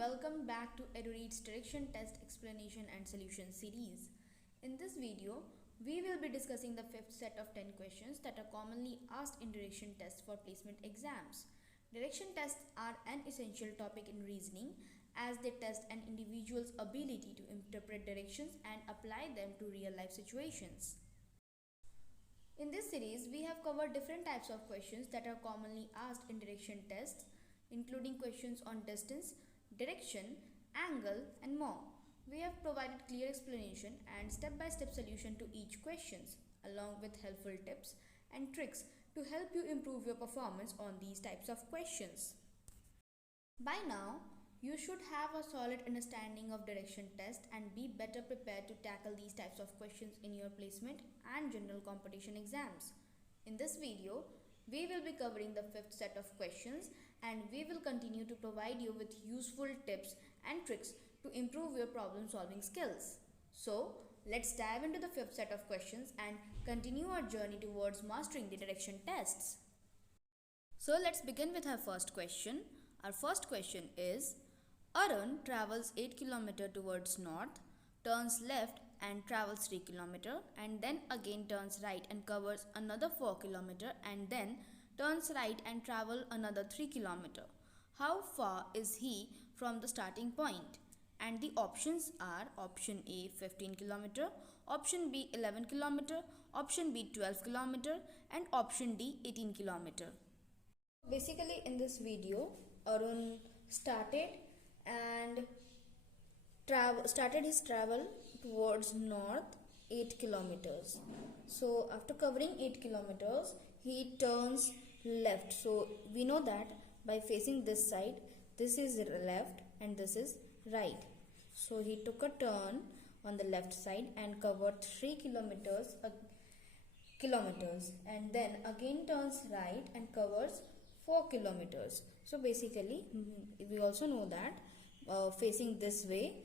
welcome back to EduRead's Direction Test Explanation and Solution series. In this video, we will be discussing the fifth set of 10 questions that are commonly asked in direction tests for placement exams. Direction tests are an essential topic in reasoning as they test an individual's ability to interpret directions and apply them to real-life situations. In this series, we have covered different types of questions that are commonly asked in direction tests, including questions on distance, direction, angle, and more. We have provided clear explanation and step-by-step solution to each questions, along with helpful tips and tricks to help you improve your performance on these types of questions. By now, you should have a solid understanding of direction test and be better prepared to tackle these types of questions in your placement and general competition exams. In this video, we will be covering the fifth set of questions and we will continue to provide you with useful tips and tricks to improve your problem solving skills. So, let's dive into the fifth set of questions and continue our journey towards mastering the direction tests. So, let's begin with our first question. Our first question is, Arun travels 8 km towards north, turns left and travels 3 km and then again turns right and covers another 4 km and then turns right and travels another 3 km. How far is he from the starting point? And the options are option A 15 km, option B 11 km, option B 12 km and option D 18 km. Basically in this video, Arun started his travel towards north 8 kilometers. So after covering 8 kilometers, he turns left. So we know that by facing this side, this is left and this is right. So he took a turn on the left side and covered 3 kilometers and then again turns right and covers 4 kilometers. So basically we also know that facing this way,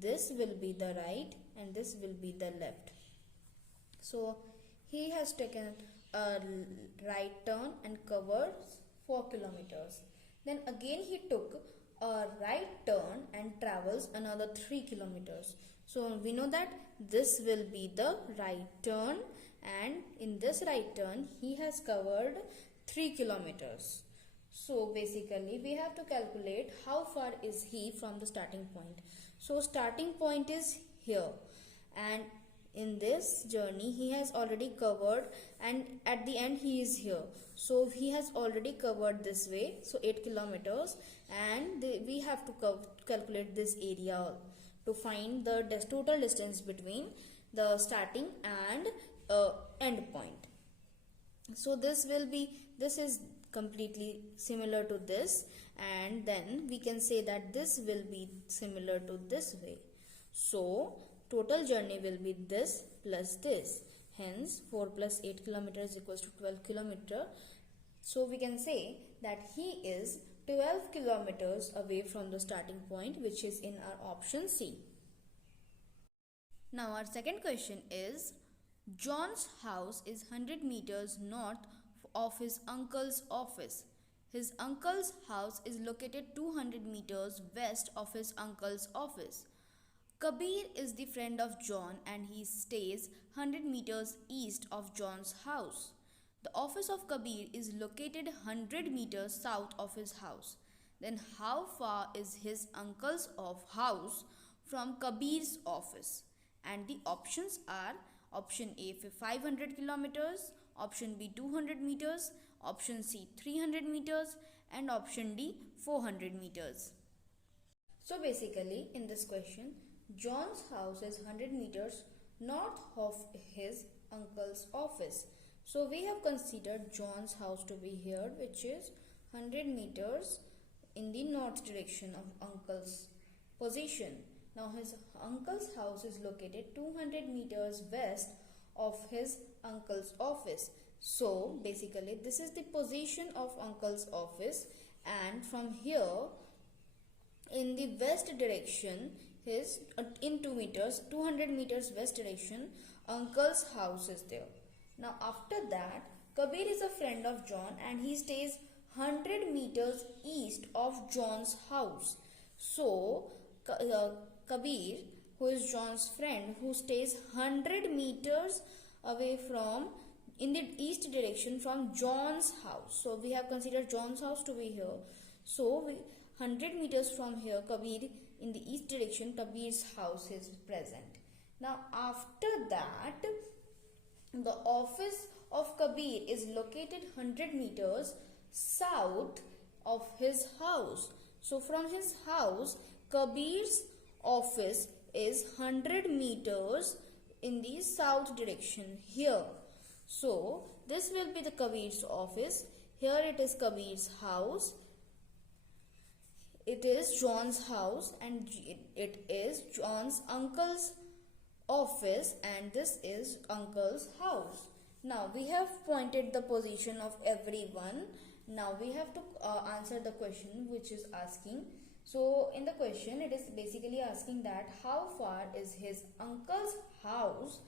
this will be the right and this will be the left. So he has taken a right turn and covers 4 kilometers. Then again he took a right turn and travels another 3 kilometers. So we know that this will be the right turn and in this right turn he has covered 3 kilometers. So basically we have to calculate how far is he from the starting point. So starting point is here and in this journey he has already covered and at the end he is here. So he has already covered this way, so 8 kilometers and we have to calculate this area to find the total distance between the starting and end point. So this is completely similar to this and then we can say that this will be similar to this way. So total journey will be this plus this. Hence 4 plus 8 kilometers equals to 12 kilometer. So we can say that he is 12 kilometers away from the starting point, which is in our option C. Now our second question is, John's house is 100 meters north of his uncle's office. His uncle's house is located 200 meters west of his uncle's office. Kabir is the friend of John and he stays 100 meters east of John's house. The office of Kabir is located 100 meters south of his house. Then how far is his uncle's house from Kabir's office? And the options are option A 500 kilometers, option B 200 meters, option C 300 meters and option D 400 meters. So basically in this question, John's house is 100 meters north of his uncle's office. So we have considered John's house to be here, which is 100 meters in the north direction of uncle's position. Now his uncle's house is located 200 meters west of his uncle's office. So basically this is the position of uncle's office and from here in the west direction his in 200 meters west direction uncle's house is there. Now after that Kabir is a friend of John and he stays 100 meters east of John's house. So Kabir, who is John's friend, who stays 100 meters away from in the east direction from John's house. So we have considered John's house to be here. So 100 meters from here, Kabir, in the east direction, Kabir's house is present. Now after that, the office of Kabir is located 100 meters south of his house. So from his house, Kabir's office is 100 meters in the south direction here. So this will be the Kabir's office. Here it is Kabir's house. It is John's house, and it is John's uncle's office, and this is uncle's house. Now we have pointed the position of everyone. Now we have to answer the question which is asking. So in the question it is basically asking that how far is his uncle's house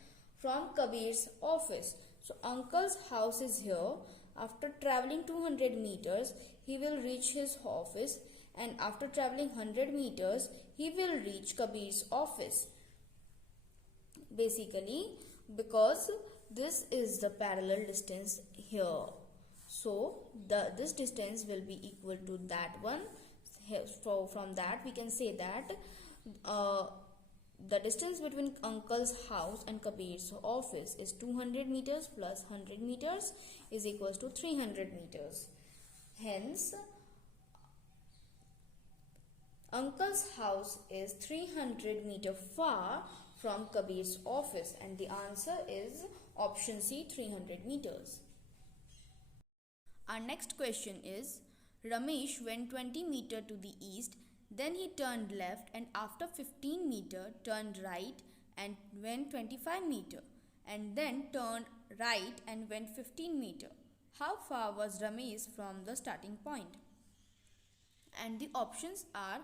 from Kabir's office. So uncle's house is here. After traveling 200 meters he will reach his office, and after traveling 100 meters he will reach Kabir's office. Basically, because this is the parallel distance here, so this distance will be equal to that one. So from that we can say that the distance between uncle's house and Kabir's office is 200 meters plus 100 meters is equals to 300 meters. Hence, uncle's house is 300 meters far from Kabir's office, and the answer is option C, 300 meters. Our next question is, Ramesh went 20 meters to the east, then he turned left, and after 15 meters turned right and went 25 meters, and then turned right and went 15 meters. How far was Ramesh from the starting point? And the options are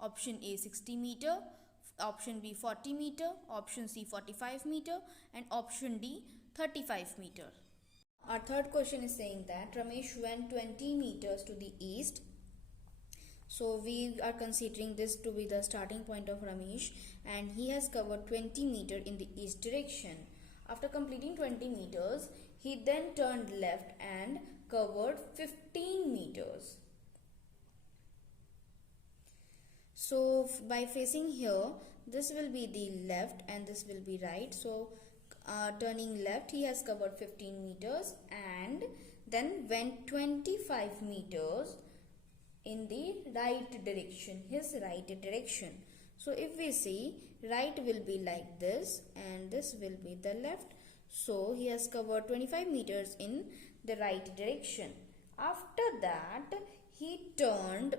option A 60 meter, option B 40 meter, option C 45 meter, and option D 35 meter. Our third question is saying that Ramesh went 20 meters to the east. So we are considering this to be the starting point of Ramesh, and he has covered 20 meters in the east direction. After completing 20 meters, he then turned left and covered 15 meters. So by facing here, this will be the left and this will be right. So turning left, he has covered 15 meters and then went 25 meters in the right direction, his right direction. So if we see, right will be like this and this will be the left. So he has covered 25 meters in the right direction. After that, he turned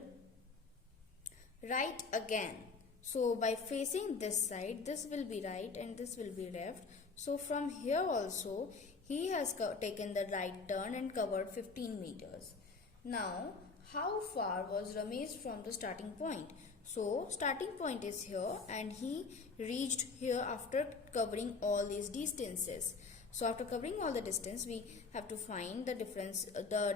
right again. So by facing this side, this will be right and this will be left. So from here also, he has taken the right turn and covered 15 meters. Now, how far was Ramesh from the starting point? So starting point is here and he reached here after covering all these distances. So after covering all the distance, we have to find the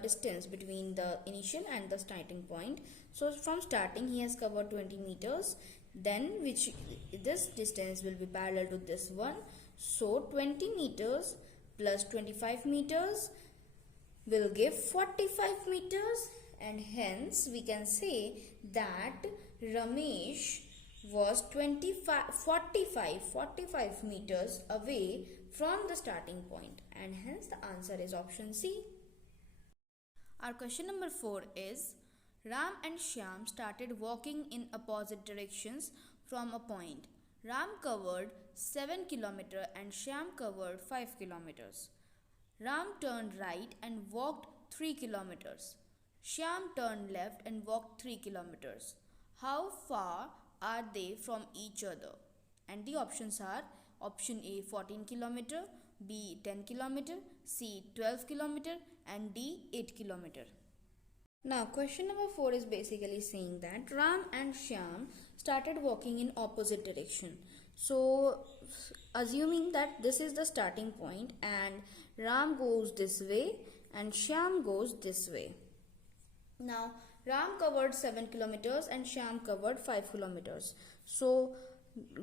distance between the initial and the starting point. So from starting, he has covered 20 meters, then this distance will be parallel to this one. So 20 meters plus 25 meters will give 45 meters, and hence we can say that Ramesh was 45 meters away from the starting point, and hence the answer is option C. Our question number 4 is, Ram and Shyam started walking in opposite directions from a point. Ram covered 7 km and Shyam covered 5 km. Ram turned right and walked 3 km. Shyam turned left and walked 3 km. How far are they from each other? And the options are option A 14 km, B 10 km, C 12 km, and D 8 km. Now question number 4 is basically saying that Ram and Shyam started walking in opposite direction. So assuming that this is the starting point and Ram goes this way and Shyam goes this way. Now Ram covered 7 kilometers and Shyam covered 5 kilometers. So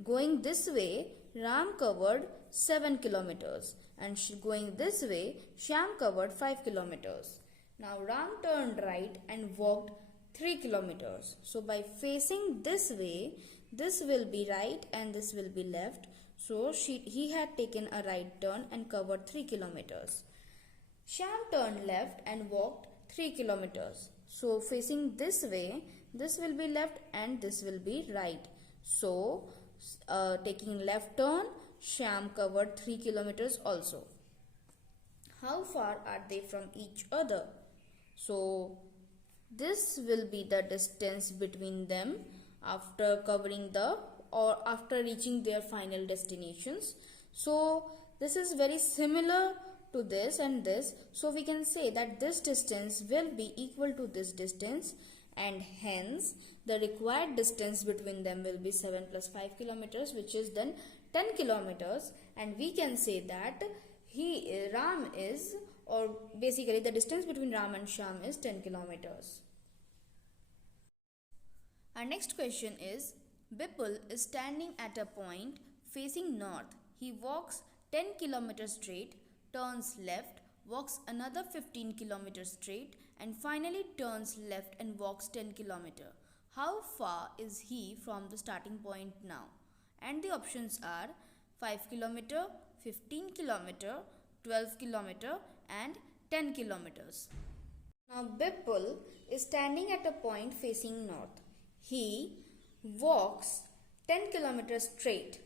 going this way, Ram covered 7 kilometers and going this way, Shyam covered 5 kilometers. Now Ram turned right and walked 3 kilometers. So by facing this way, this will be right and this will be left. So he had taken a right turn and covered 3 kilometers. Shyam turned left and walked 3 kilometers. So facing this way, this will be left and this will be right. So taking left turn, Shyam covered 3 kilometers also. How far are they from each other? So this will be the distance between them after covering after reaching their final destinations. So this is very similar to this and this. So we can say that this distance will be equal to this distance, and hence the required distance between them will be 7 plus 5 kilometers, which is then 10 kilometers. And we can say that Ram is, or basically the distance between Ram and Shyam is 10 kilometers. Our next question is, Bipul is standing at a point facing north. He walks 10 kilometers straight, turns left, walks another 15 kilometers straight, and finally turns left and walks 10 kilometers. How far is he from the starting point now? And the options are 5 kilometer, 15 kilometer, 12 kilometer, and 10 kilometers. Now Bipul is standing at a point facing north. He walks 10 kilometers straight.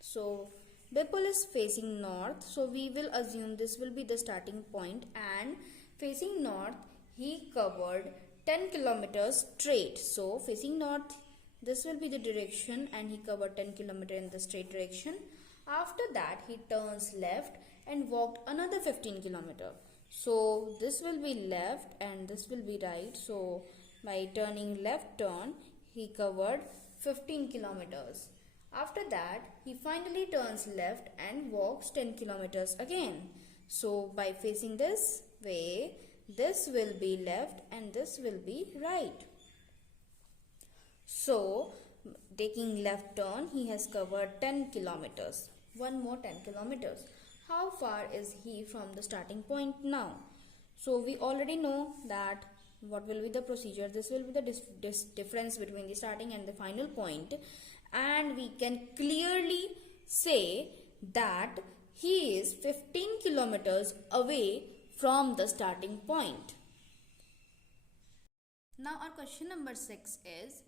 So Bipul is facing north, so we will assume this will be the starting point, and facing north he covered 10 kilometers straight. So facing north, this will be the direction, and he covered 10 kilometers in the straight direction. After that he turns left and walked another 15 kilometers. So this will be left and this will be right. So by turning left turn, he covered 15 kilometers. After that, he finally turns left and walks 10 kilometers again. So by facing this way, this will be left and this will be right. So taking left turn, he has covered 10 kilometers. One more 10 kilometers. How far is he from the starting point now? So we already know that what will be the procedure. This will be the difference between the starting and the final point, and we can clearly say that he is 15 kilometers away from the starting point. Now our question number 6 is,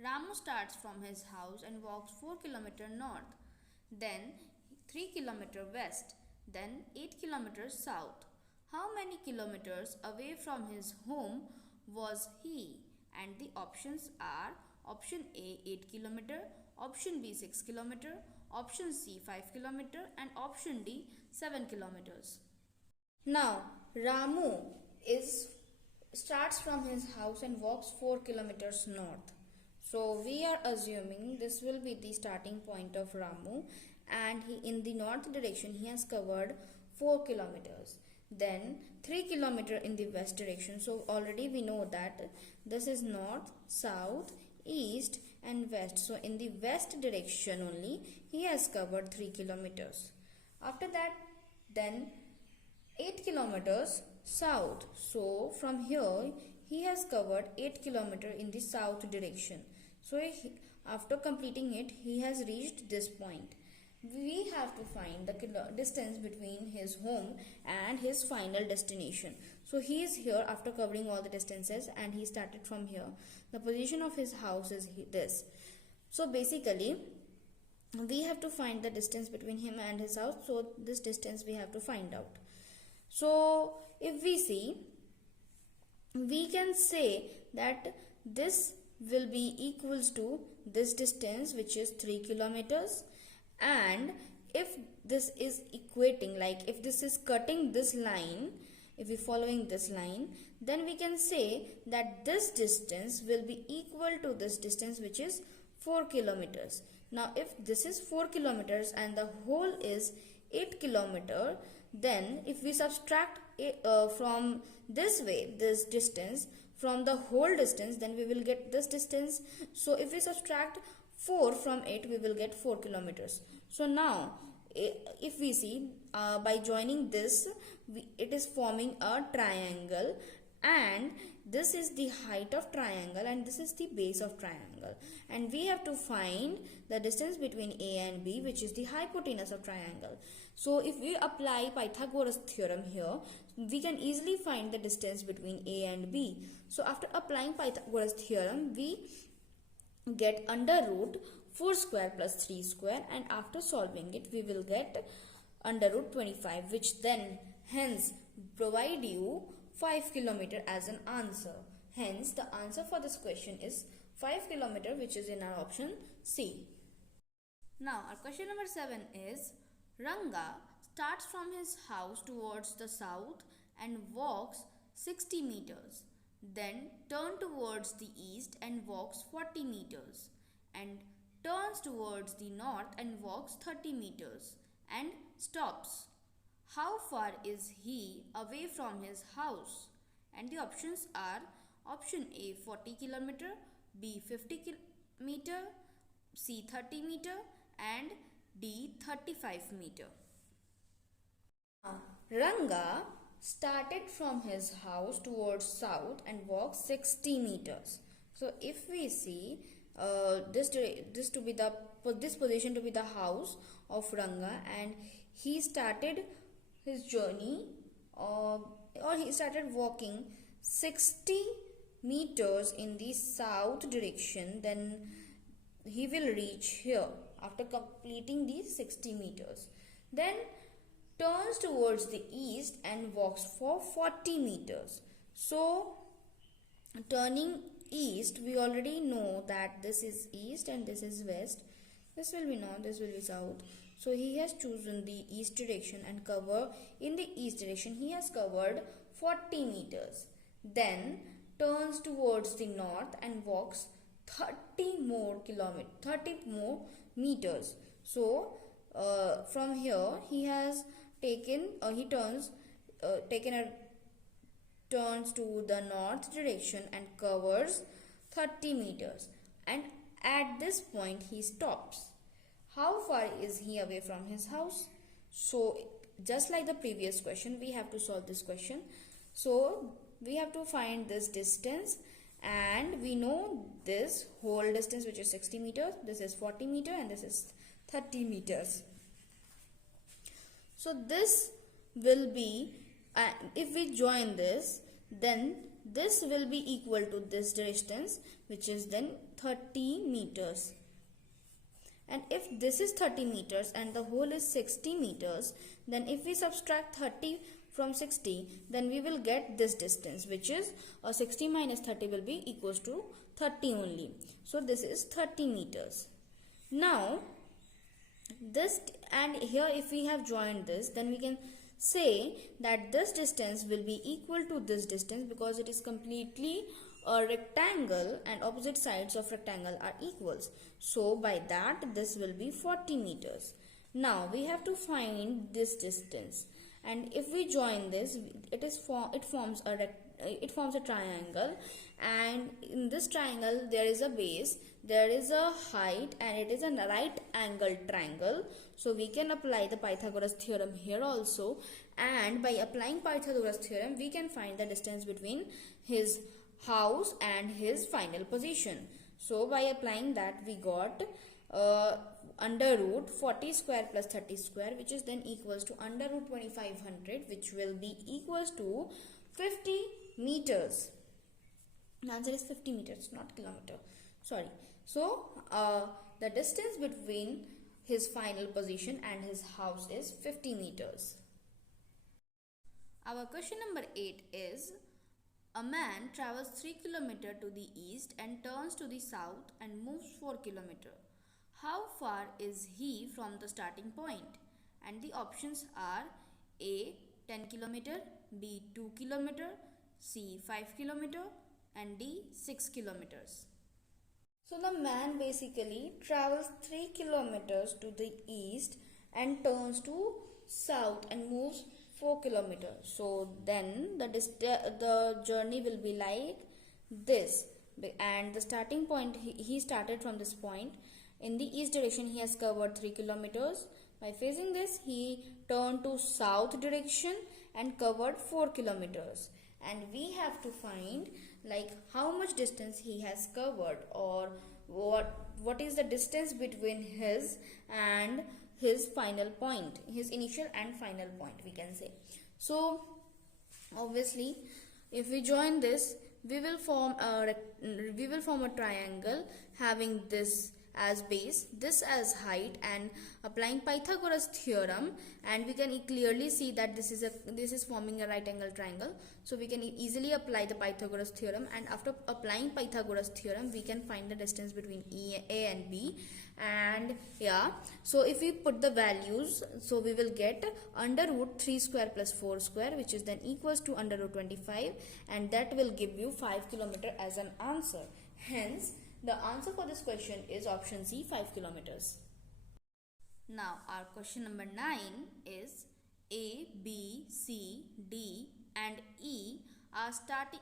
Ramu starts from his house and walks 4 kilometers north, then 3 kilometers west, then 8 kilometers south. How many kilometers away from his home was he? And the options are option A 8 km, option B 6 km, option C 5 km, and option D 7 kilometers. Now Ramu starts from his house and walks 4 kilometers north. So we are assuming this will be the starting point of Ramu, and in the north direction he has covered 4 kilometers. Then 3 kilometers in the west direction. So already we know that this is north, south, east and west. So in the west direction only he has covered 3 kilometers. After that, then 8 kilometers south. So from here he has covered 8 kilometers in the south direction. So after completing it, he has reached this point. We have to find the distance between his home and his final destination. So he is here after covering all the distances, and he started from here. The position of his house is this. So basically we have to find the distance between him and his house. So this distance we have to find out. So if we see, we can say that this will be equals to this distance, which is 3 kilometers. And if this is equating, like if this is cutting this line, if we following this line, then we can say that this distance will be equal to this distance, which is 4 kilometers. Now if this is 4 kilometers and the whole is 8 kilometer, then if we subtract from this way, this distance from the whole distance, then we will get this distance. So if we subtract 4 from it, we will get 4 kilometers. So now if we see by joining this, it is forming a triangle, and this is the height of triangle and this is the base of triangle, and we have to find the distance between A and B, which is the hypotenuse of triangle. So if we apply Pythagoras theorem here, we can easily find the distance between A and B. So after applying Pythagoras theorem, we get under root 4 square plus 3 square, and after solving it we will get under root 25, which then hence provide you 5 kilometer as an answer. Hence the answer for this question is 5 kilometer, which is in our option C. Now our question number 7 is, Ranga starts from his house towards the south and walks 60 meters. Then turns towards the east and walks 40 meters. And turns towards the north and walks 30 meters. And stops. How far is he away from his house? And the options are option A 40 kilometer, B 50 meter, C 30 meter, and D 35 meter. Ranga started from his house towards south and walked 60 meters. So if we see this position to be the house of Ranga, and he started his journey or he started walking 60 meters in the south direction, then he will reach here after completing these 60 meters. Then turns towards the east and walks for 40 meters. So turning east, we already know that this is east and this is west. This will be north, this will be south. So he has chosen the east direction and in the east direction he has covered 40 meters. Then turns towards the north and walks 30 more meters. So from here he has turns to the north direction and covers 30 meters, and at this point he stops. How far is he away from his house? So just like the previous question, we have to solve this question. So we have to find this distance, and we know this whole distance, which is 60 meters, this is 40 meters, and this is 30 meters. So this will be, if we join this, then this will be equal to this distance, which is then 30 meters. And if this is 30 meters and the whole is 60 meters, then if we subtract 30 from 60, then we will get this distance, which is 60 minus 30 will be equals to 30 only. So this is 30 meters. Now this, and here if we have joined this, then we can say that this distance will be equal to this distance, because it is completely a rectangle and opposite sides of rectangle are equals. So by that this will be 40 meters. Now we have to find this distance, and if we join this, it forms a triangle, and in this triangle there is a base, there is a height, and it is a right angled triangle. So we can apply the Pythagoras theorem here also, and by applying Pythagoras theorem we can find the distance between his house and his final position. So by applying that, we got under root 40 square plus 30 square, which is then equals to under root 2500, which will be equals to 50 meters. The answer is 50 meters, not kilometer. Sorry. So the distance between his final position and his house is 50 meters. Our question number 8 is, a man travels 3 km to the east and turns to the south and moves 4 km. How far is he from the starting point? And the options are A 10 km, B 2 km, C 5 km, and D 6 kilometers. So the man basically travels 3 kilometers to the east and turns to south and moves 4 kilometers. So then the journey will be like this, and the starting point, he started from this point. In the east direction he has covered 3 kilometers. By facing this, he turned to south direction and covered 4 kilometers. And we have to find like how much distance he has covered, or what is the distance between his and his final point, his initial and final point, we can say. So obviously, if we join this, we will form a triangle having this as base, this as height, and applying Pythagoras theorem, and we can clearly see that this is forming a right angle triangle. So we can easily apply the Pythagoras theorem, and after applying Pythagoras theorem, we can find the distance between A and B. And yeah, so if we put the values, so we will get under root 3 square plus 4 square, which is then equals to under root 25, and that will give you 5 kilometer as an answer. Hence, the answer for this question is option C, 5 kilometers. Now our question number 9 is A, B, C, D and E are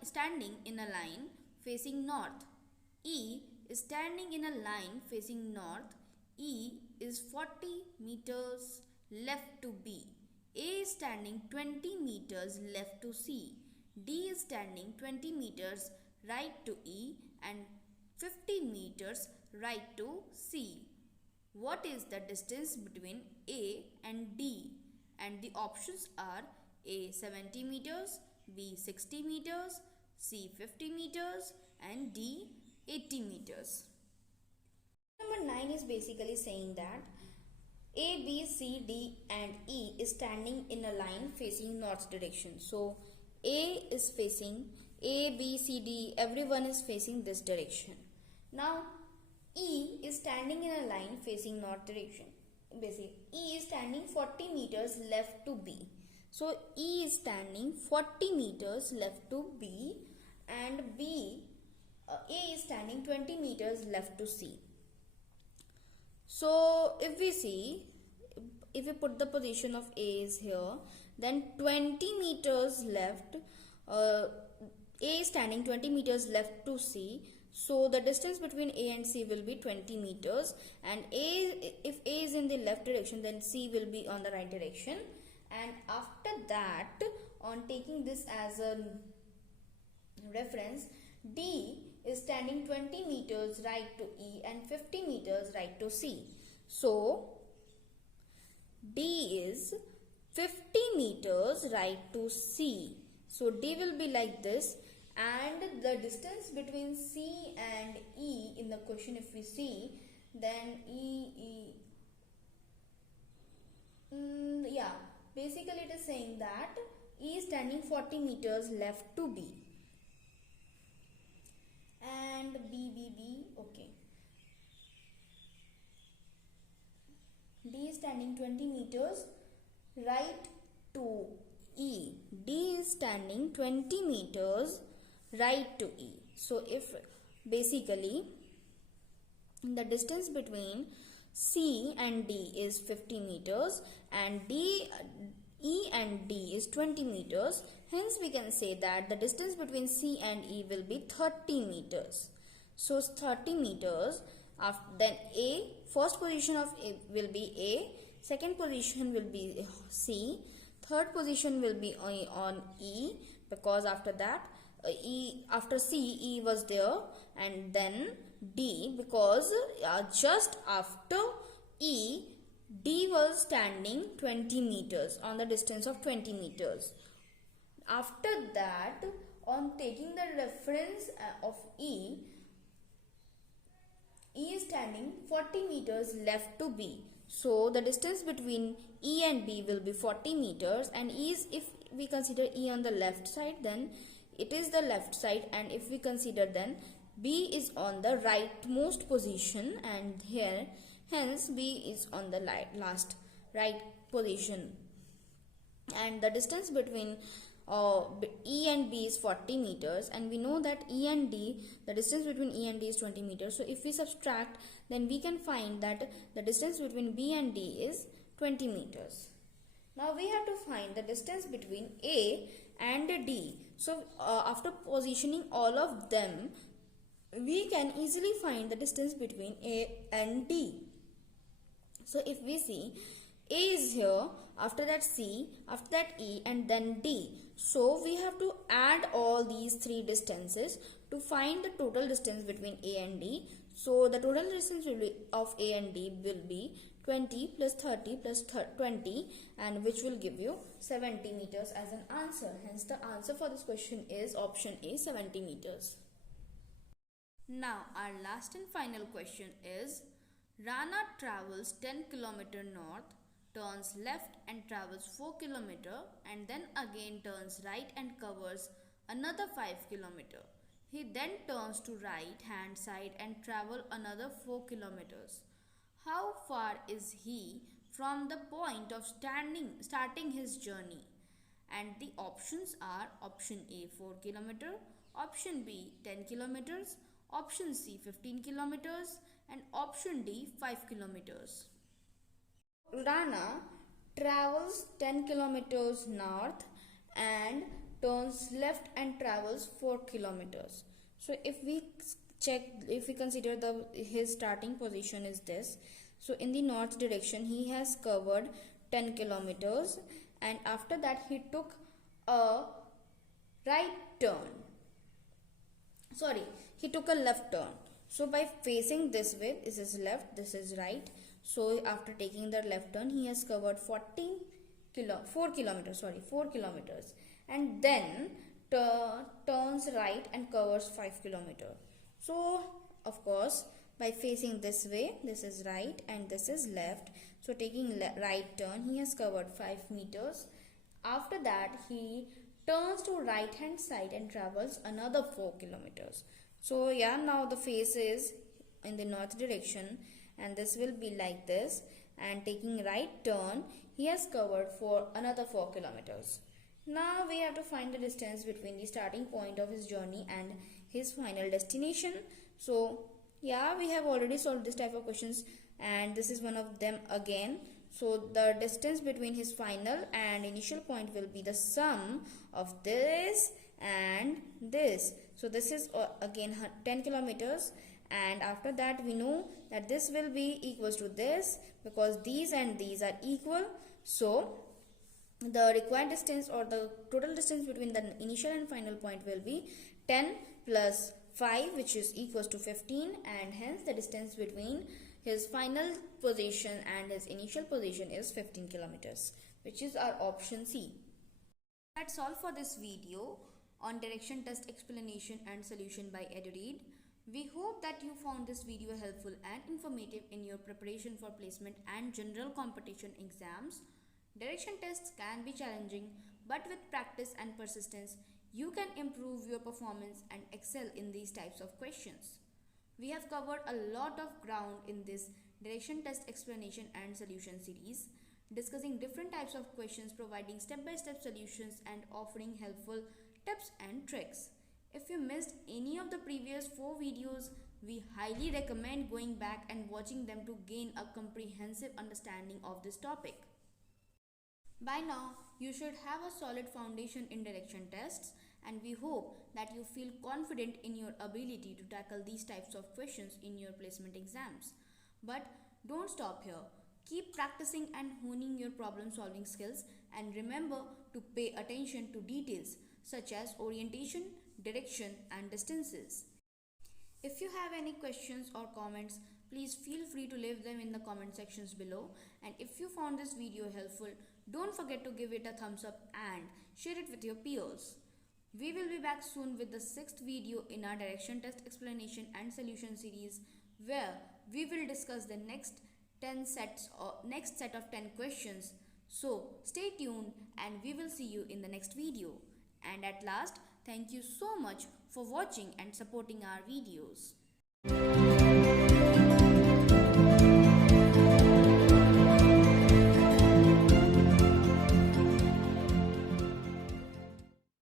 standing in a line facing north. E is standing in a line facing north. E is 40 meters left to B. A is standing 20 meters left to C. D is standing 20 meters right to E and 50 meters right to C. What is the distance between A and D? And the options are A 70 meters, B 60 meters, C 50 meters and D 80 meters. Number 9 is basically saying that A, B, C, D and E is standing in a line facing north direction. So A is facing, A, B, C, D, everyone is facing this direction. Now E is standing in a line facing north direction. Basically, E is standing 40 meters left to B. So E is standing 40 meters left to B, and A is standing 20 meters left to C. So if we put the position of A is here, then 20 meters left, A is standing 20 meters left to C. So the distance between A and C will be 20 meters, and if A is in the left direction, then C will be on the right direction. And after that, on taking this as a reference, D is standing 20 meters right to E and 50 meters right to C. So D is 50 meters right to C. So D will be like this. And the distance between C and E in the question, if we see, then basically it is saying that E is standing 40 meters left to B. And B, okay. D is standing 20 meters right to E. D is standing 20 meters right to E. So if basically the distance between C and D is 50 meters and E and D is 20 meters, hence we can say that the distance between C and E will be 30 meters. So 30 meters, then A, first position of A will be A, second position will be C, third position will be on E, because after that after C, E was there, and then D, because just after E, D was standing 20 meters on the distance of 20 meters. After that, on taking the reference of E is standing 40 meters left to B. So the distance between E and B will be 40 meters, and if we consider E on the left side, then it is the left side, and if we consider, then B is on the rightmost position, and here hence B is on the last right position. And the distance between E and B is 40 meters, and we know that E and D, the distance between E and D is 20 meters. So if we subtract, then we can find that the distance between B and D is 20 meters. Now we have to find the distance between A and D. So after positioning all of them, we can easily find the distance between A and D. So if we see, A is here, after that C, after that E, and then D. So we have to add all these three distances to find the total distance between A and D. So the total distance of A and D will be 20 plus 30 plus 20, and which will give you 70 meters as an answer. Hence the answer for this question is option A, 70 meters. Now our last and final question is, Rana travels 10 km north, turns left and travels 4 km, and then again turns right and covers another 5 km. He then turns to right hand side and travel another 4 kilometers. How far is he from the point of starting his journey? And the options are option A 4 km, option B 10 kilometers, option C 15 kilometers, and option D 5 kilometers. Rana travels 10 kilometers north and turns left and travels 4 kilometers. So if we consider his starting position is this. So in the north direction he has covered 10 kilometers, and after that he took a right turn. He took a left turn. So by facing this way, this is left, this is right. So after taking the left turn, he has covered 4 kilometers, and then turns right and covers 5 kilometers. So of course, by facing this way, this is right and this is left. So taking right turn, he has covered 5 meters. After that, he turns to right hand side and travels another 4 kilometers. So yeah, now the face is in the north direction, and this will be like this, and taking right turn, he has covered for another 4 kilometers. Now we have to find the distance between the starting point of his journey and his final destination. So yeah, we have already solved this type of questions, and this is one of them again. So the distance between his final and initial point will be the sum of this and this. So this is again 10 kilometers, and after that we know that this will be equals to this, because these and these are equal. So the required distance or the total distance between the initial and final point will be 10 plus 5, which is equals to 15, and hence the distance between his final position and his initial position is 15 kilometers, which is our option C. That's all for this video on direction test explanation and solution by EduRead. We hope that you found this video helpful and informative in your preparation for placement and general competition exams. Direction tests can be challenging, but with practice and persistence, you can improve your performance and excel in these types of questions. We have covered a lot of ground in this direction test explanation and solution series, discussing different types of questions, providing step-by-step solutions, and offering helpful tips and tricks. If you missed any of the previous 4 videos, we highly recommend going back and watching them to gain a comprehensive understanding of this topic. By now, you should have a solid foundation in direction tests, and we hope that you feel confident in your ability to tackle these types of questions in your placement exams. But don't stop here. Keep practicing and honing your problem-solving skills, and remember to pay attention to details such as orientation, direction, and distances. If you have any questions or comments, please feel free to leave them in the comment sections below. And if you found this video helpful, don't forget to give it a thumbs up and share it with your peers. We will be back soon with the 6th video in our direction test explanation and solution series, where we will discuss the next set of 10 questions. So stay tuned, and we will see you in the next video. And at last, thank you so much for watching and supporting our videos.